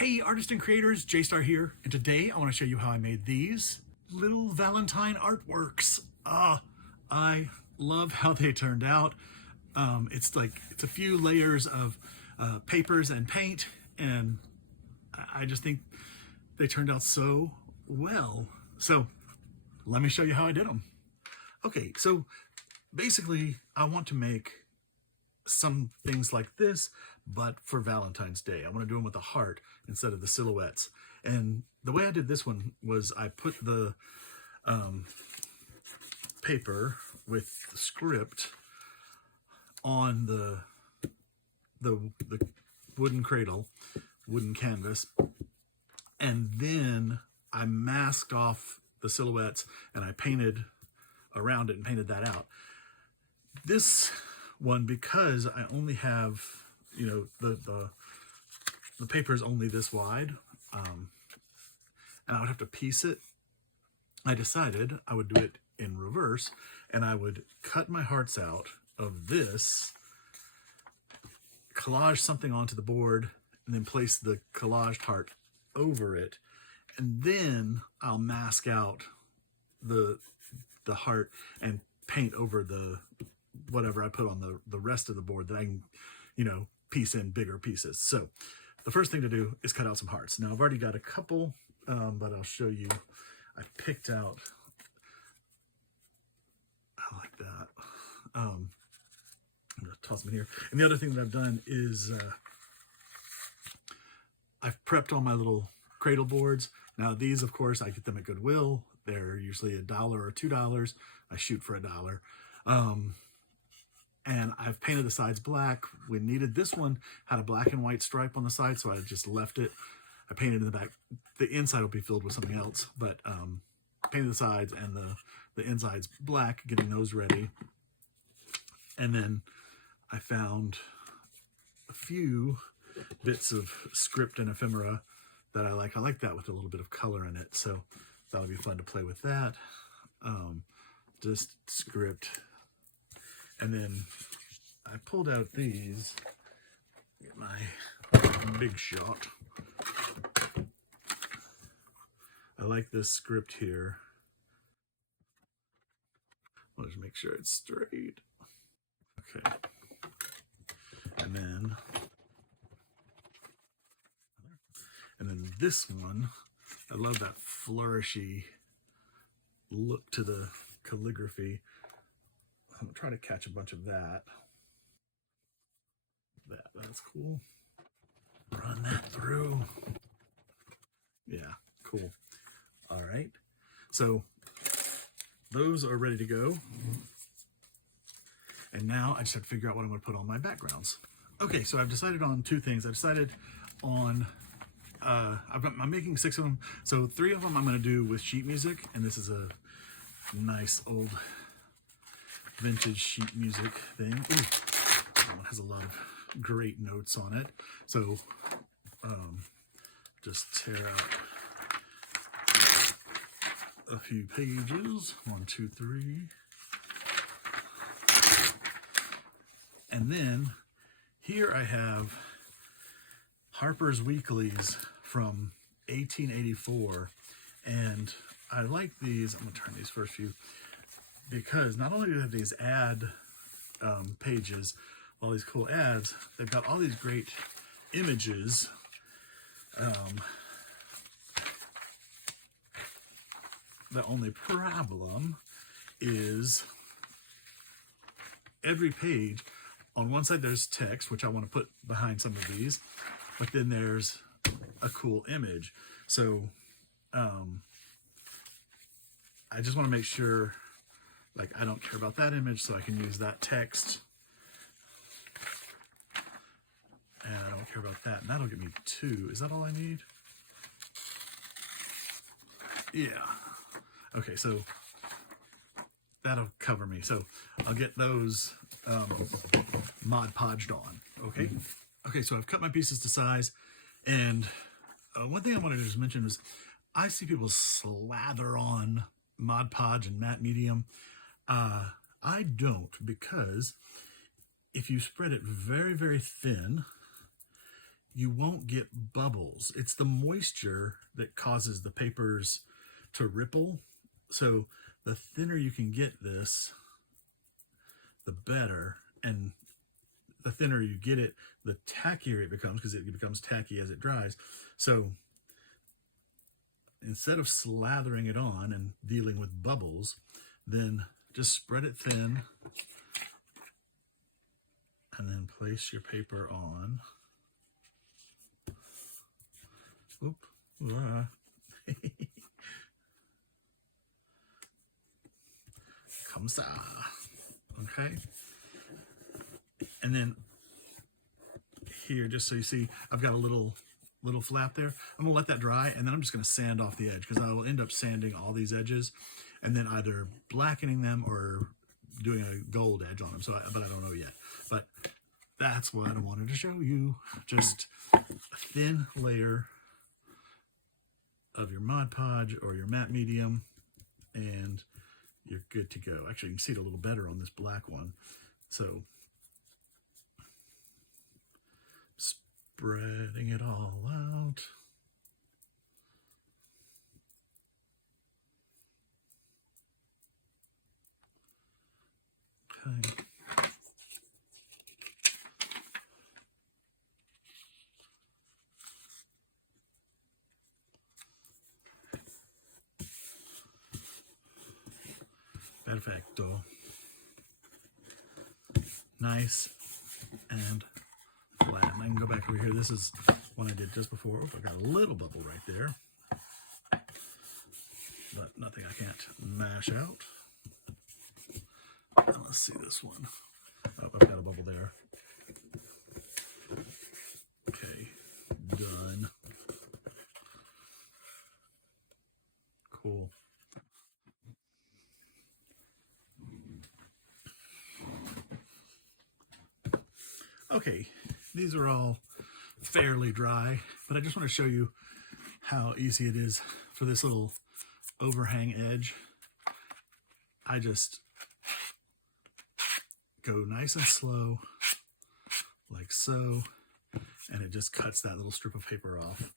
Hey artists and creators, J-Star here, and today I want to show you how I made these little Valentine artworks. I love how they turned out. It's a few layers of papers and paint, and I just think they turned out so well. So let me show you how I did them. Okay, so basically I want to make some things like this, but for Valentine's Day. I want to do them with a heart instead of the silhouettes. And the way I did this one was I put the paper with the script on the wooden cradle, wooden canvas, and then I masked off the silhouettes and I painted around it and painted that out. This one, because I only have, the paper is only this wide, and I would have to piece it, I decided I would do it in reverse, and I would cut my hearts out of this, collage something onto the board, and then place the collaged heart over it, and then I'll mask out the heart and paint over the whatever I put on the rest of the board that I can, piece in bigger pieces. So the first thing to do is cut out some hearts. Now I've already got a couple, but I'll show you. I picked out, I like that. I'm gonna toss them in here. And the other thing that I've done is I've prepped all my little cradle boards. Now these, of course, I get them at Goodwill. They're usually $1 or $2. I shoot for $1. And I've painted the sides black. We needed this one, had a black and white stripe on the side, so I just left it. I painted in the back. The inside will be filled with something else, but painted the sides and the insides black, getting those ready. And then I found a few bits of script and ephemera that I like. I like that with a little bit of color in it, so that'll be fun to play with that. Just script. And then I pulled out these, get my big shot. I like this script here. I'll just make sure it's straight. Okay. And then this one, I love that flourishy look to the calligraphy. I'm gonna try to catch a bunch of that. That's cool. Run that through. Yeah, cool. All right. So those are ready to go. And now I just have to figure out what I'm gonna put on my backgrounds. Okay, so I've decided on two things. I decided on, I'm making 6 of them. So 3 of them I'm gonna do with sheet music, and this is a nice old vintage sheet music thing. Ooh, that one has a lot of great notes on it. So just tear out a few pages. 1, 2, 3. And then here I have Harper's Weeklies from 1884. And I like these. I'm gonna turn these first few, because not only do they have these ad pages, all these cool ads, they've got all these great images. The only problem is every page, on one side there's text, which I want to put behind some of these, but then there's a cool image. So I just want to make sure, like, I don't care about that image, so I can use that text. And I don't care about that. And that'll give me 2. Is that all I need? Yeah. Okay, so that'll cover me. So I'll get those Mod Podged on. Okay. Okay, so I've cut my pieces to size. And one thing I wanted to just mention was I see people slather on Mod Podge and matte medium. I don't, because if you spread it very, very thin, you won't get bubbles. It's the moisture that causes the papers to ripple. So the thinner you can get this, the better. And the thinner you get it, the tackier it becomes, because it becomes tacky as it dries. So instead of slathering it on and dealing with bubbles, then just spread it thin and then place your paper on. Oop. Comme ça. Okay. And then here, just so you see, I've got a little flap there. I'm gonna let that dry, and then I'm just gonna sand off the edge, because I will end up sanding all these edges and then either blackening them or doing a gold edge on them. But I don't know yet. But that's what I wanted to show you. Just a thin layer of your Mod Podge or your matte medium, and you're good to go. Actually, you can see it a little better on this black one. So spreading it all out. Okay. Perfecto. Nice and flat. And I can go back over here. This is one I did just before. Oh, I got a little bubble right there, but nothing I can't mash out. And let's see this one. Oh, I've got a bubble there. Okay, done. Cool. Okay, these are all fairly dry, but I just want to show you how easy it is for this little overhang edge. I just go nice and slow, like so, and it just cuts that little strip of paper off.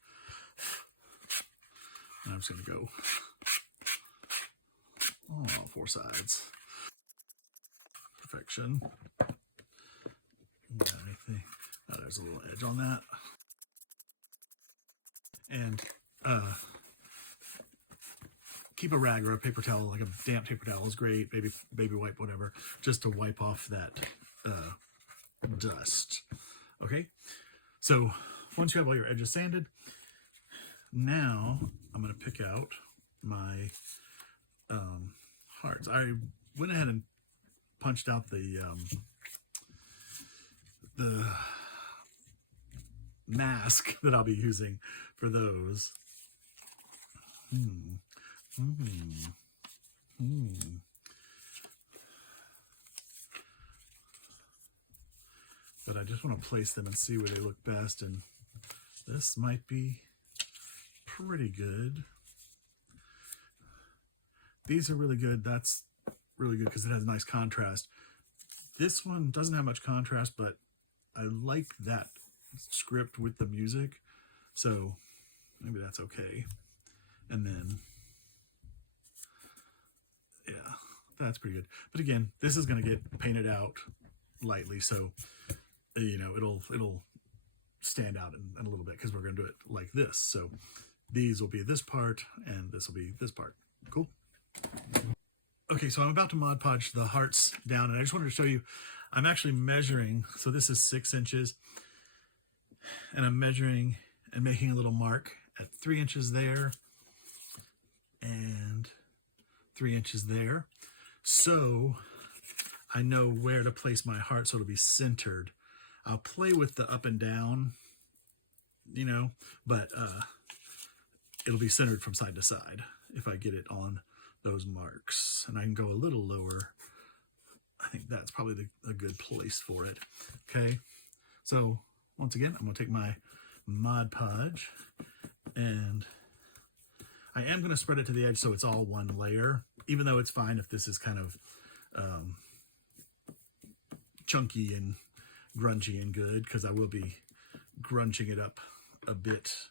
And I'm just going to go on all four sides. Perfection. Got anything? Oh, there's a little edge on that. And keep a rag or a paper towel, like a damp paper towel is great, baby wipe, whatever, just to wipe off that dust. Okay, so once you have all your edges sanded, now I'm going to pick out my hearts. I went ahead and punched out the mask that I'll be using for those. But I just want to place them and see where they look best, and this might be pretty good. These are really good. That's really good because it has nice contrast. This one doesn't have much contrast, but I like that script with the music, so maybe that's okay. And then, yeah, that's pretty good. But again, this is going to get painted out lightly, so you know it'll stand out in a little bit because we're going to do it like this. So these will be this part, and this will be this part. Cool. Okay, so I'm about to Mod Podge the hearts down, and I just wanted to show you, I'm actually measuring, so this is 6 inches, and I'm measuring and making a little mark at 3 inches there, and 3 inches there. So I know where to place my heart so it'll be centered. I'll play with the up and down, you know, but it'll be centered from side to side if I get it on those marks. And I can go a little lower. I think that's probably a good place for it. Okay, so once again, I'm going to take my Mod Podge, and I am going to spread it to the edge so it's all one layer, even though it's fine if this is kind of chunky and grungy and good, because I will be grunging it up a bit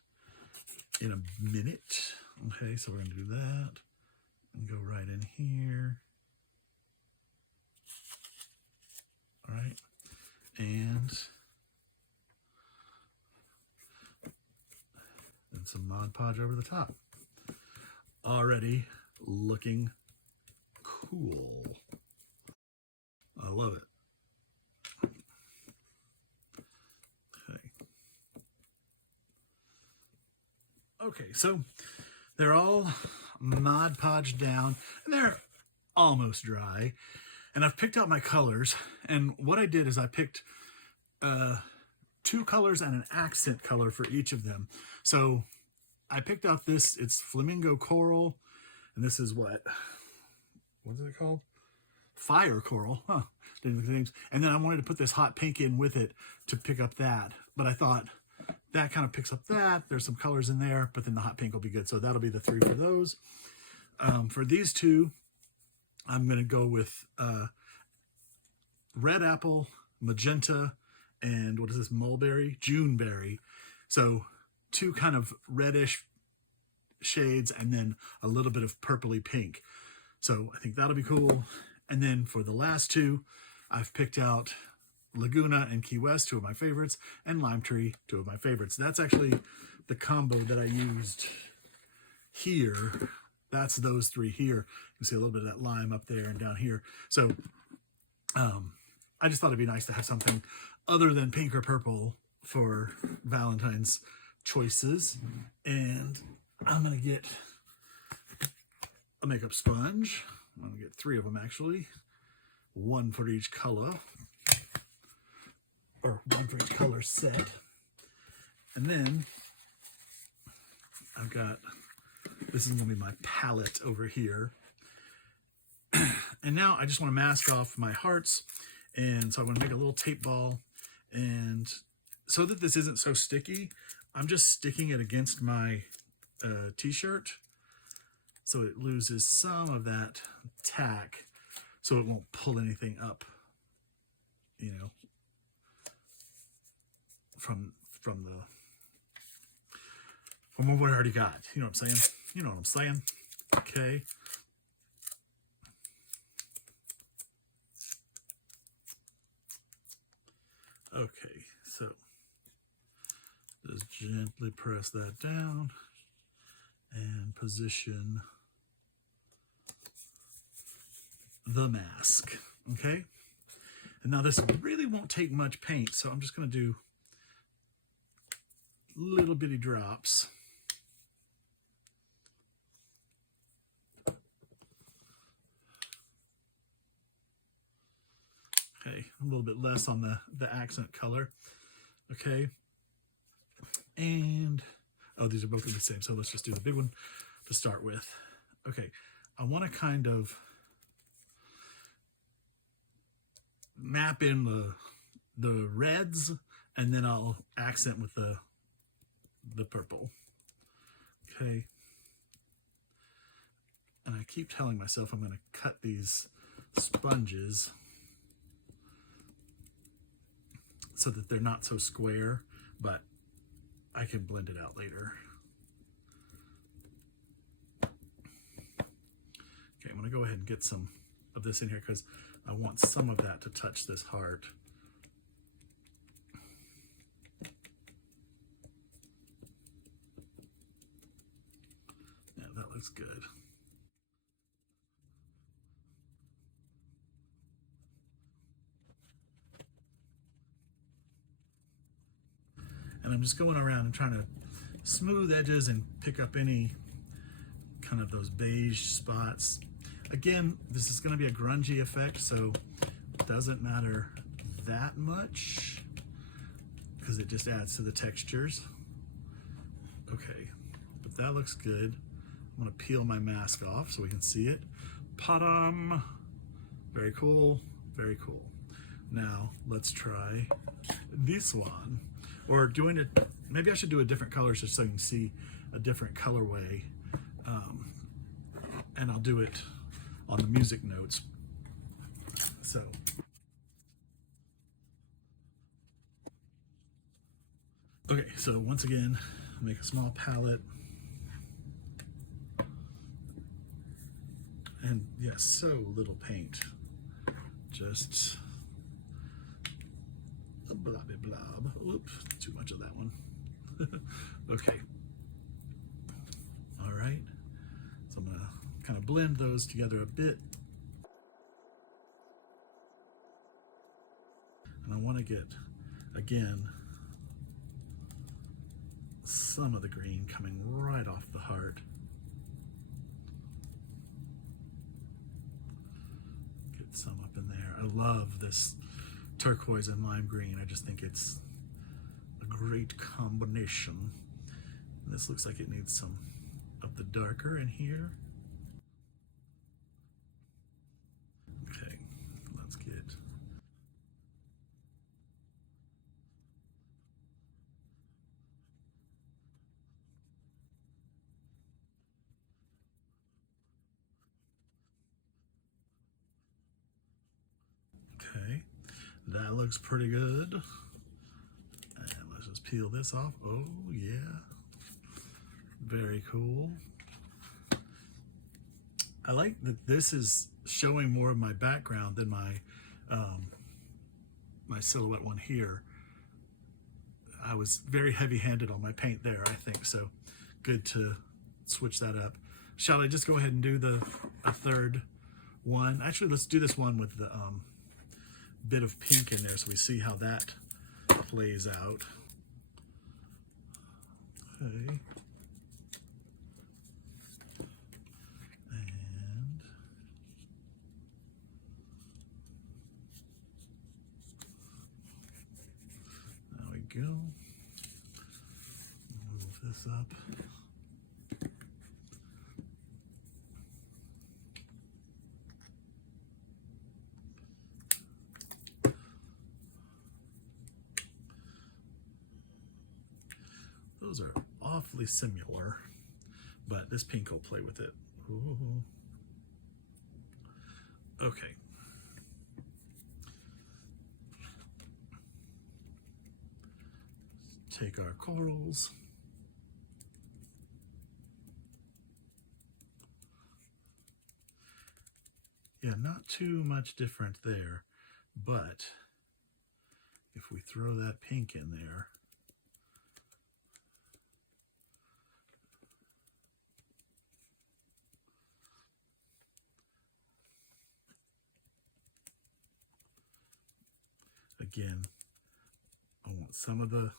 in a minute. Okay, so we're going to do that and go right in here. All right, and some Mod Podge over the top. Already looking cool. I love it. Okay, so they're all Mod Podged down, and they're almost dry. And I've picked out my colors, and what I did is I picked 2 colors and an accent color for each of them. So I picked out this, it's Flamingo Coral, and this is what is it called? Fire Coral, huh? And then I wanted to put this hot pink in with it to pick up that, but I thought that kind of picks up that. There's some colors in there, but then the hot pink will be good. So that'll be the 3 for those. For these 2, I'm going to go with red apple, magenta, and what is this, mulberry? Juneberry. So 2 kind of reddish shades and then a little bit of purpley pink. So I think that'll be cool. And then for the last 2, I've picked out Laguna and Key West, 2 of my favorites, and Lime Tree, 2 of my favorites. That's actually the combo that I used here. That's those 3 here. You can see a little bit of that lime up there and down here. So I just thought it'd be nice to have something other than pink or purple for Valentine's choices. And I'm going to get a makeup sponge. I'm going to get 3 of them actually. 1 for each color. Or 1 for each color set. And then I've got, this is going to be my palette over here. And now I just want to mask off my hearts. And so I'm going to make a little tape ball. And so that this isn't so sticky, I'm just sticking it against my t-shirt so it loses some of that tack, so it won't pull anything up, you know, from what I already got. You know what I'm saying? You know what I'm saying? Okay. Okay, so just gently press that down and position the mask, okay? And now this really won't take much paint, so I'm just going to do little bitty drops. Okay, a little bit less on the accent color. Okay, and oh, these are both gonna be the same, so let's just do the big one to start with. Okay, I want to kind of map in the reds, and then I'll accent with the purple. Okay, and I keep telling myself I'm going to cut these sponges so that they're not so square, but I can blend it out later. Okay, I'm going to go ahead and get some of this in here because I want some of that to touch this heart. Yeah, that looks good. And I'm just going around and trying to smooth edges and pick up any kind of those beige spots. Again, this is going to be a grungy effect, so it doesn't matter that much because it just adds to the textures. Okay, but that looks good. I'm going to peel my mask off so we can see it. Pa-dum! Very cool, very cool. Now, let's try this one. Or doing it, maybe I should do a different color just so you can see a different colorway. And I'll do it on the music notes. So, Okay, so once again, make a small palette. And yes, so little paint. Just a blobby blob. Oops, too much of that one. Okay. All right. So I'm gonna kind of blend those together a bit. And I want to get, again, some of the green coming right off the heart. Get some up in there. I love this turquoise and lime green. I just think it's a great combination. And this looks like it needs some of the darker in here. Okay, let's get okay, that looks pretty good. And let's just peel this off. Oh yeah, very cool. I like that this is showing more of my background than my my silhouette one here. I was very heavy-handed on my paint there, I think, so good to switch that up. Shall I just go ahead and do a third one? Actually, let's do this one with the bit of pink in there so we see how that plays out. Okay. And there we go. Move this up. Those are awfully similar, but this pink will play with it. Ooh. Okay. Take our corals. Yeah, not too much different there, but if we throw that pink in there, again, I want some of the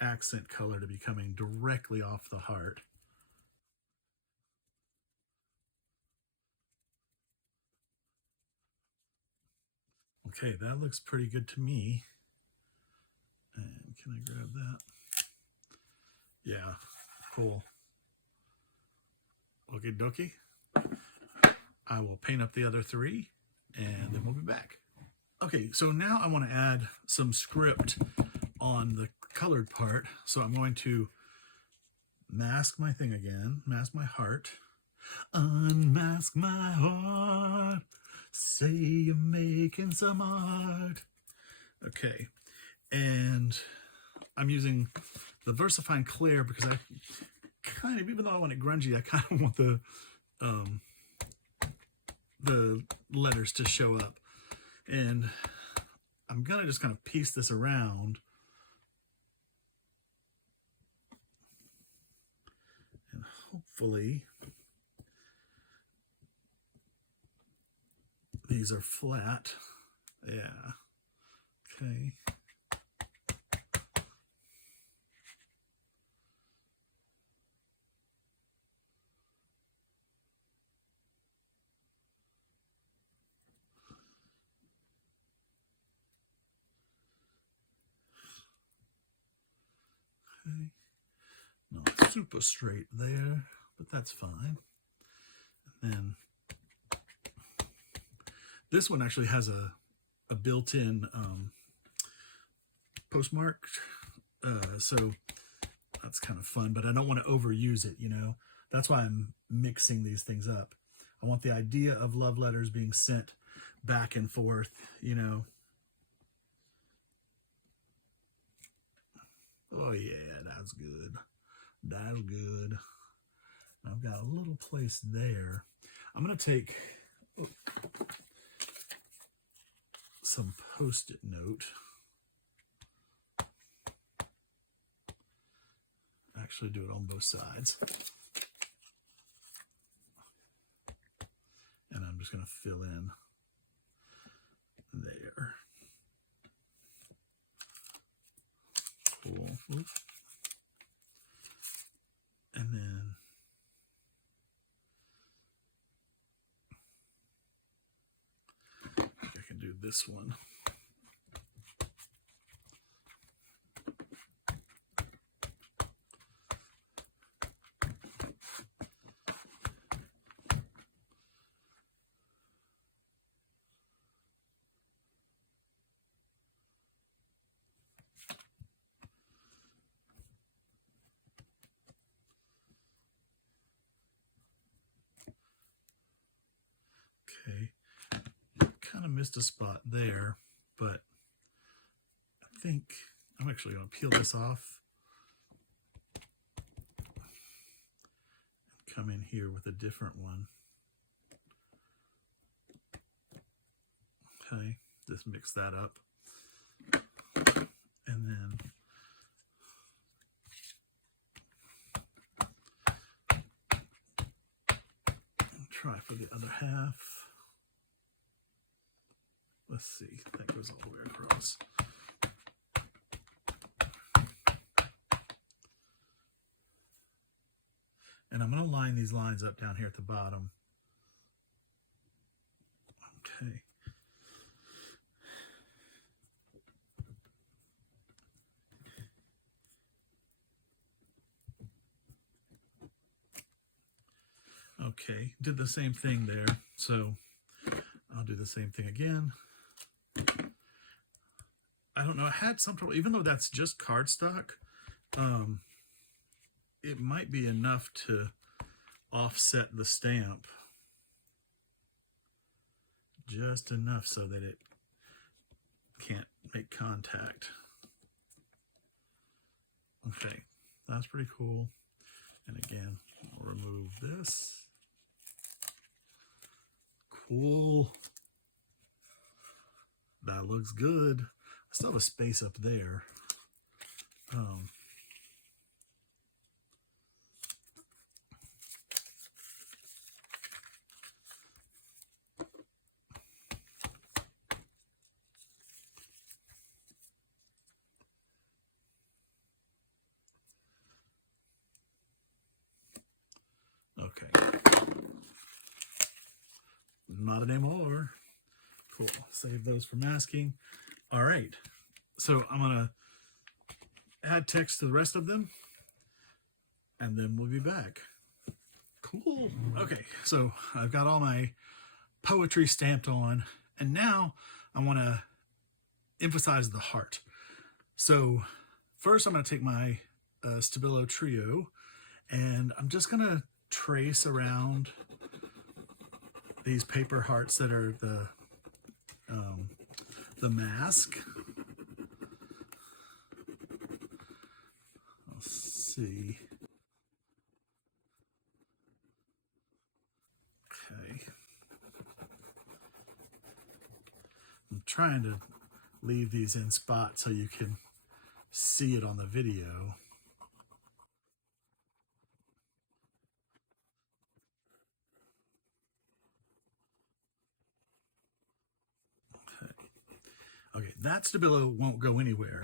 accent color to be coming directly off the heart. Okay, that looks pretty good to me. And can I grab that? Yeah, cool. Okie dokie. I will paint up the other three and then we'll be back. Okay, so now I want to add some script on the colored part. So I'm going to mask my thing again, mask my heart. Unmask my heart, say you're making some art. Okay, and I'm using the VersaFine Clear because I kind of, even though I want it grungy, I kind of want the letters to show up. And I'm gonna just kind of piece this around. And hopefully these are flat. Yeah. Okay. Okay. Not super straight there, but that's fine. And then this one actually has a built-in postmark, so that's kind of fun, but I don't want to overuse it, you know. That's why I'm mixing these things up. I want the idea of love letters being sent back and forth, you know. Oh yeah, that's good. That's good. I've got a little place there. I'm going to take some Post-it note. Actually do it on both sides. And I'm just going to fill in there. Cool. And then I can do this one. Okay, kind of missed a spot there, but I think I'm actually going to peel this off and come in here with a different one. Okay, just mix that up. And then try for the other half. Let's see, that goes all the way across. And I'm going to line these lines up down here at the bottom. Okay. Okay, did the same thing there, so I'll do the same thing again. I don't know, I had some trouble, even though that's just cardstock, it might be enough to offset the stamp. Just enough so that it can't make contact. Okay, that's pretty cool. And again, I'll remove this. Cool. That looks good. I still have a space up there. Okay. Not anymore. Cool. Save those for masking. All right. So I'm going to add text to the rest of them, and then we'll be back. Cool. Okay. So I've got all my poetry stamped on, and now I want to emphasize the heart. So first I'm going to take my Stabilo Trio, and I'm just going to trace around these paper hearts that are the mask. Let's see. Okay. I'm trying to leave these in spots so you can see it on the video. Okay, that Stabilo won't go anywhere.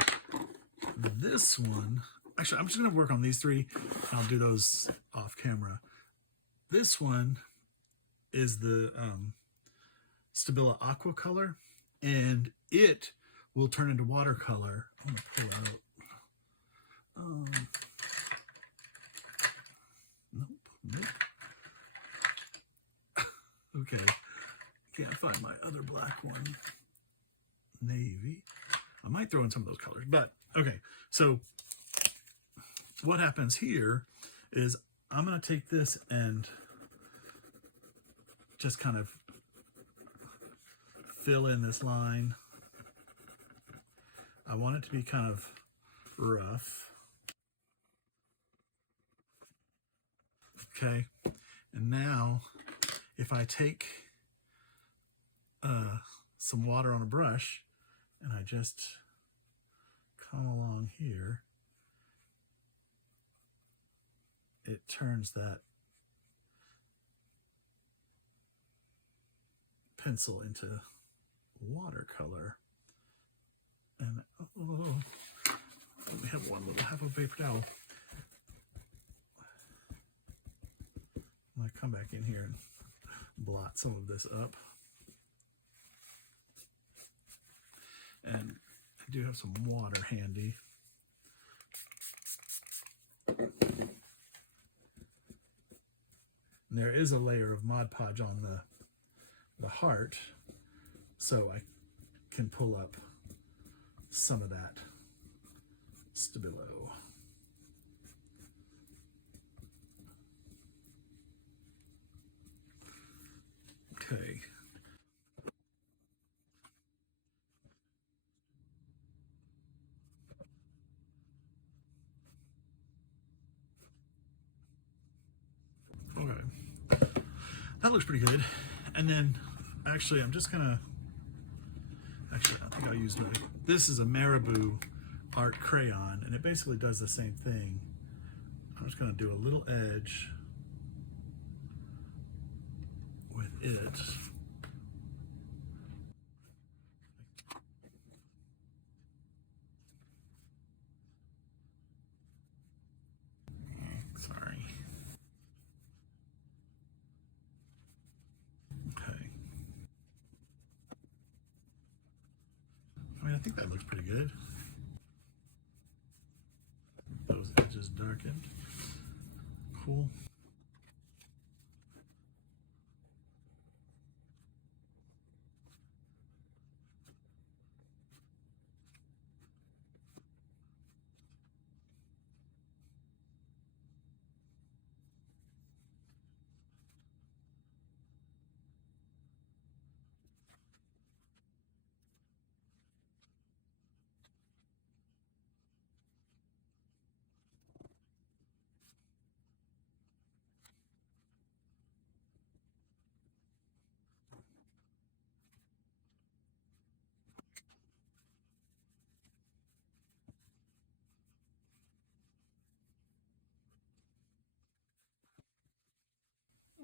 This one, actually, I'm just going to work on these three. I'll do those off camera. This one is the Stabilo Aqua color, and it will turn into watercolor. I'm going to pull it out. Nope. Okay, can't find my other black one. Navy. I might throw in some of those colors, but okay. So what happens here is I'm going to take this and just kind of fill in this line. I want it to be kind of rough. Okay, and now if I take some water on a brush and I just come along here, it turns that pencil into watercolor. And oh, I only have one little half of a paper towel. I'm going to come back in here and blot some of this up. And I do have some water handy. And there is a layer of Mod Podge on the heart, so I can pull up some of that Stabilo. Okay. Okay. That looks pretty good. And then, actually, I'm just gonna, I think I'll use this is a Marabou art crayon, and it basically does the same thing. I'm just gonna do a little edge with it. Sorry. Okay. I mean, I think that looks pretty good. Those edges darkened. Cool.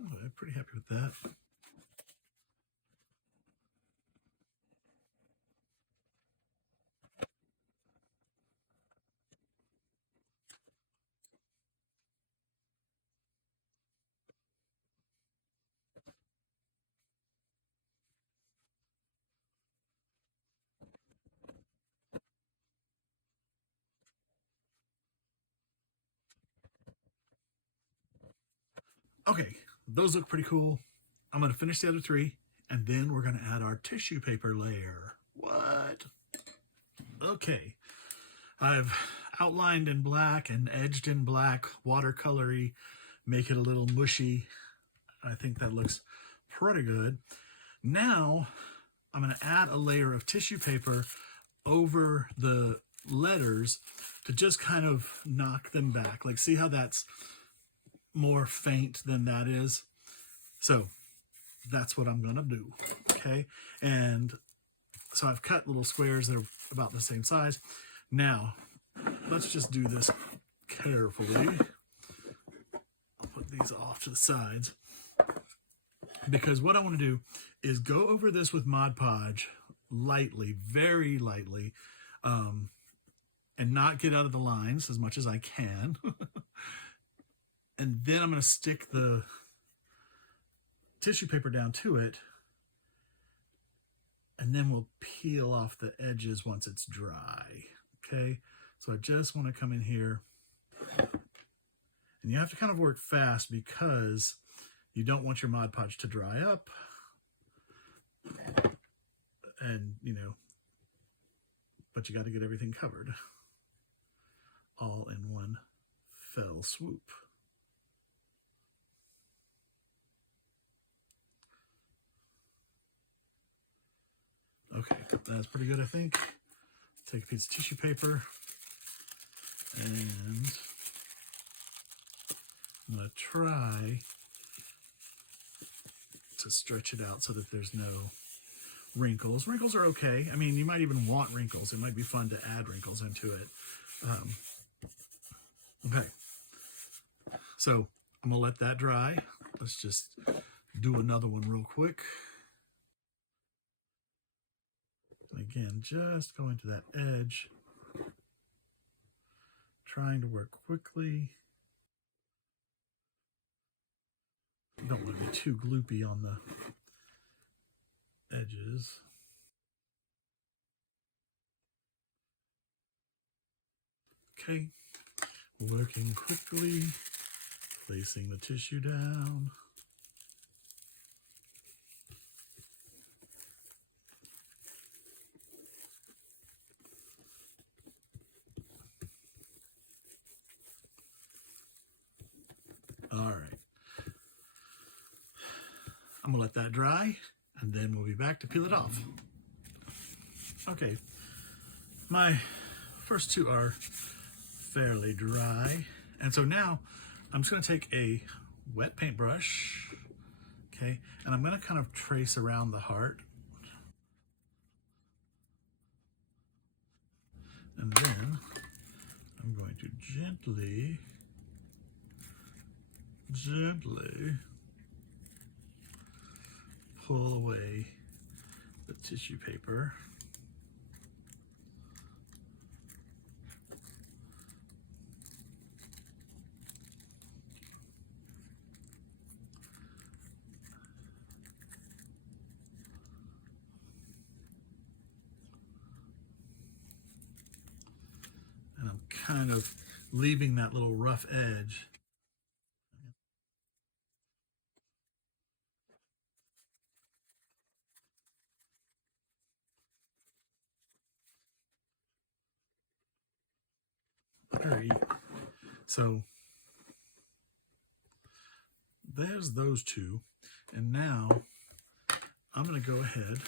Oh, I'm pretty happy with that. Okay, those look pretty cool. I'm going to finish the other three, and then we're going to add our tissue paper layer. What? Okay, I've outlined in black and edged in black, watercolory, make it a little mushy. I think that looks pretty good. Now, I'm going to add a layer of tissue paper over the letters to just kind of knock them back. Like, see how that's more faint than that is? So that's what I'm going to do, okay? And so I've cut little squares that are about the same size. Now, let's just do this carefully. I'll put these off to the sides, because what I want to do is go over this with Mod Podge lightly, very lightly, and not get out of the lines as much as I can. And then I'm going to stick the tissue paper down to it, and then we'll peel off the edges once it's dry. Okay, so I just want to come in here, and you have to kind of work fast because you don't want your Mod Podge to dry up, and but you got to get everything covered all in one fell swoop. Okay, that's pretty good, I think. Take a piece of tissue paper and I'm going to try to stretch it out so that there's no wrinkles. Wrinkles are okay. I mean, you might even want wrinkles. It might be fun to add wrinkles into it. Okay. So I'm going to let that dry. Let's just do another one real quick. Again, just going to that edge, trying to work quickly. You don't want to be too gloopy on the edges. Okay, working quickly, placing the tissue down. All right. I'm gonna let that dry and then we'll be back to peel it off. Okay, my first two are fairly dry. And so now I'm just gonna take a wet paintbrush, okay, and I'm gonna kind of trace around the heart. And then I'm going to gently pull away the tissue paper. And I'm kind of leaving that little rough edge. All right, so there's those two. And now I'm gonna go ahead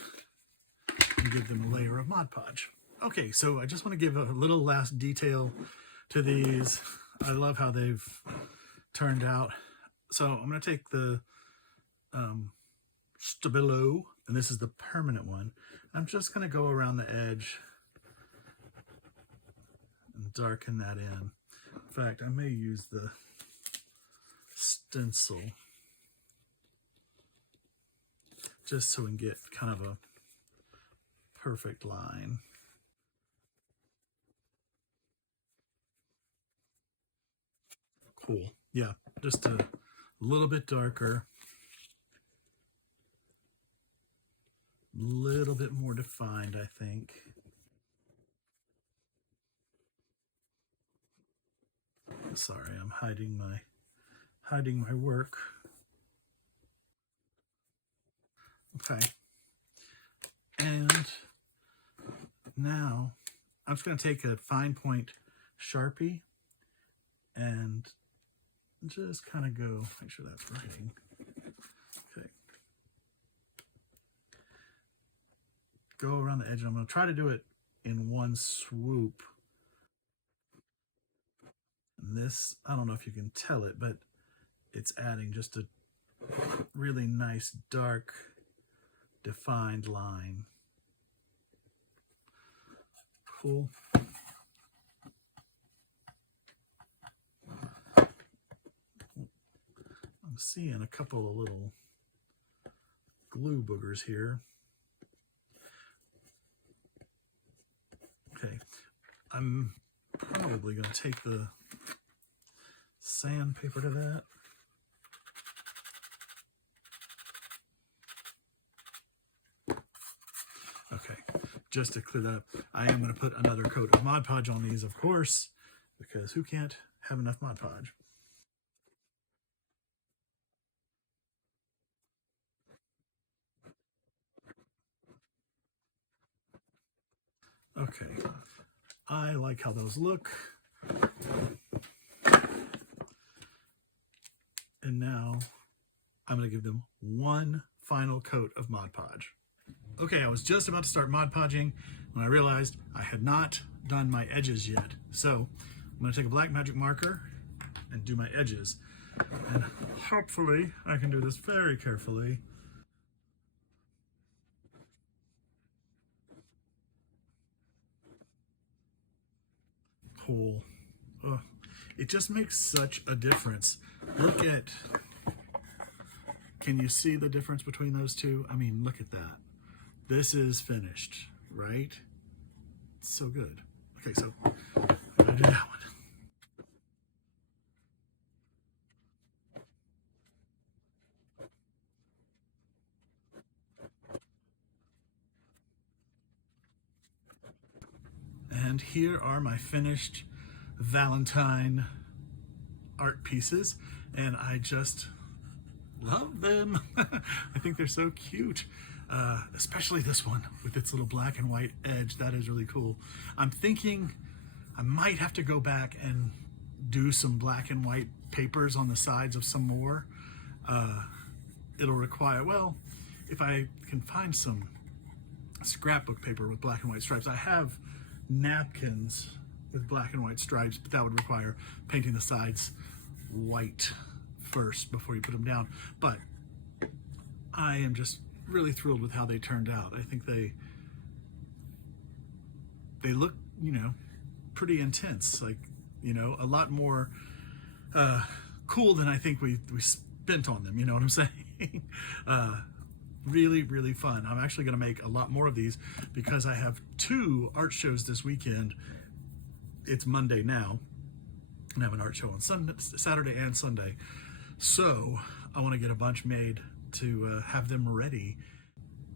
and give them a layer of Mod Podge. Okay, so I just want to give a little last detail to these. I love how they've turned out. So I'm going to take the Stabilo, and this is the permanent one. I'm just going to go around the edge and darken that in. In fact, I may use the stencil just so we can get kind of a perfect line. Cool. Yeah, just a little bit darker, a little bit more defined, I think. Sorry, I'm hiding my work. Okay. And now I'm just going to take a fine point Sharpie and just kind of go, make sure that's right. Okay. Go around the edge. I'm going to try to do it in one swoop. And this, I don't know if you can tell it, but it's adding just a really nice, dark, defined line. Cool. I'm seeing a couple of little glue boogers here. Okay, I'm probably going to take the sandpaper to that. Okay, just to clear that up, I am going to put another coat of Mod Podge on these, of course, because who can't have enough Mod Podge? Okay, I like how those look. And now I'm going to give them one final coat of Mod Podge. Okay, I was just about to start Mod Podging when I realized I had not done my edges yet. So I'm going to take a black magic marker and do my edges. And hopefully I can do this very carefully. Cool. Oh, it just makes such a difference. Look at, can you see the difference between those two? I mean, look at that. This is finished, right? It's so good. Okay, so I'm gonna do that one. And here are my finished Valentine art pieces, and I just love them. I think they're so cute, especially this one with its little black and white edge. That is really cool. I'm thinking I might have to go back and do some black and white papers on the sides of some more. It'll require, well, if I can find some scrapbook paper with black and white stripes. I have napkins with black and white stripes, but that would require painting the sides white first before you put them down. But I am just really thrilled with how they turned out. I think they look, you know, pretty intense, like, you know, a lot more cool than I think we spent on them, you know what I'm saying? Really, really fun. I'm actually going to make a lot more of these because I have 2 art shows this weekend. It's Monday now, and I have an art show on Saturday and Sunday. So I want to get a bunch made to have them ready.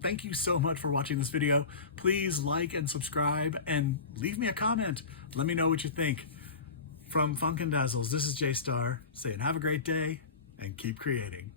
Thank you so much for watching this video. Please like and subscribe and leave me a comment. Let me know what you think. From Funk and Dazzles, this is J Star saying have a great day and keep creating.